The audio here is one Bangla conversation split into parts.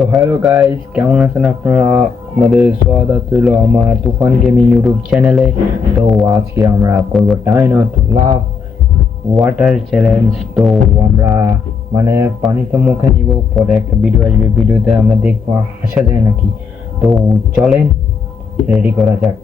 তো হ্যালো গাইস, কেমন আছেন আপনারা? আপনাদের স্বাগত রইল আমার তুফান গেমিং ইউটিউব চ্যানেলে। তো আজকে আমরা করবো টাই নট লাভ ওয়াটার চ্যালেঞ্জ। তো আমরা মানে পানিতে মুখে নিব, পরে একটা ভিডিও আসবে, ভিডিওতে আমরা দেখবো হাসা যায় নাকি। তো চলেন রেডি করা যাক।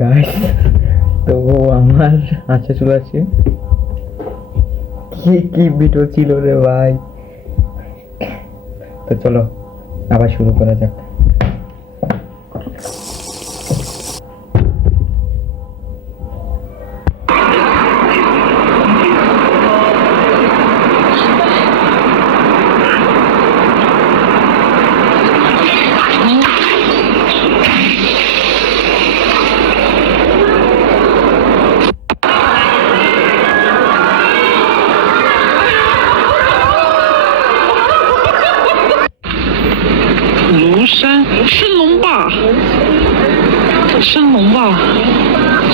গাইস, তো আমার আচ্ছা চলে আসছে। কি ভিডিও ছিল রে ভাই। তো চলো আবার শুরু করা যাক।庐山升龙霸，升龙霸，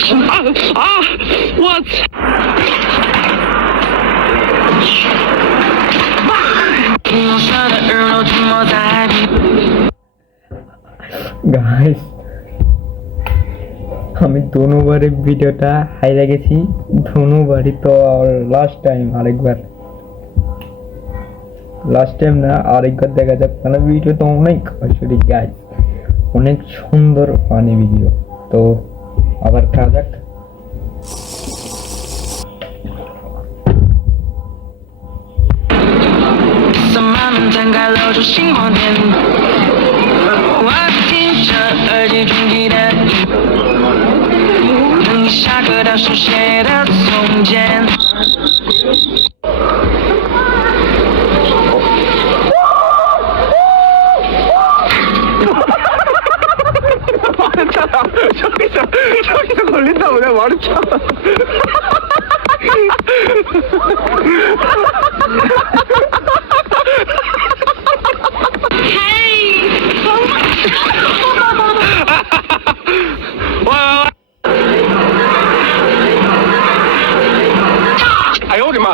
升我操গাইস, আমি দুবারের ভিডিওটা হাইরা গেছি, দুবারই। তো লাস্ট টাইম আরেকবার দেখা যাক। মানে ভিডিও তো অনেক আসলে গাইস, অনেক সুন্দর ফানি ভিডিও। তো আবার খাওয়া যাক।下个倒数写的从前。저기서 걸린다고 내가 말했잖아.哎呦我的妈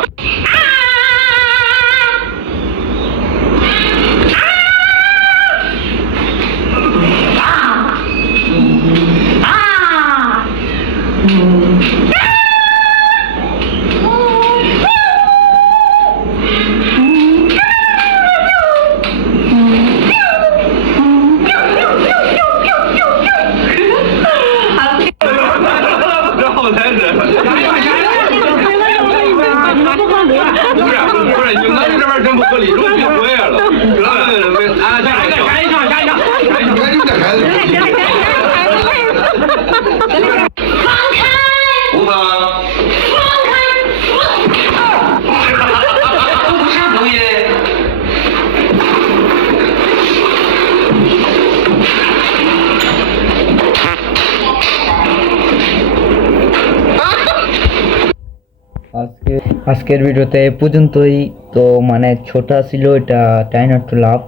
！আজকের ভিডিওতে এ পর্যন্তই। তো মানে ছোট ছিল এটা টাই নট টু লাভ।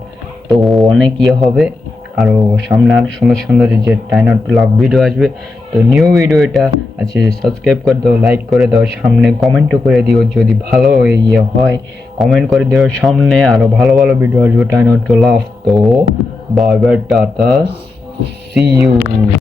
তো অনেক হবে, আরও সামনে আর সুন্দর সুন্দর যে টাই নট টু লাভ ভিডিও আসবে। তো নিউ ভিডিও এটা আছে, সাবস্ক্রাইব করে দাও, লাইক করে দাও, সামনে কমেন্টও করে দিও যদি ভালো হয়, কমেন্ট করে দিও। সামনে আরও ভালো ভালো ভিডিও আসবে টাই নট টু লাভ। তো bye bye, tata, see you.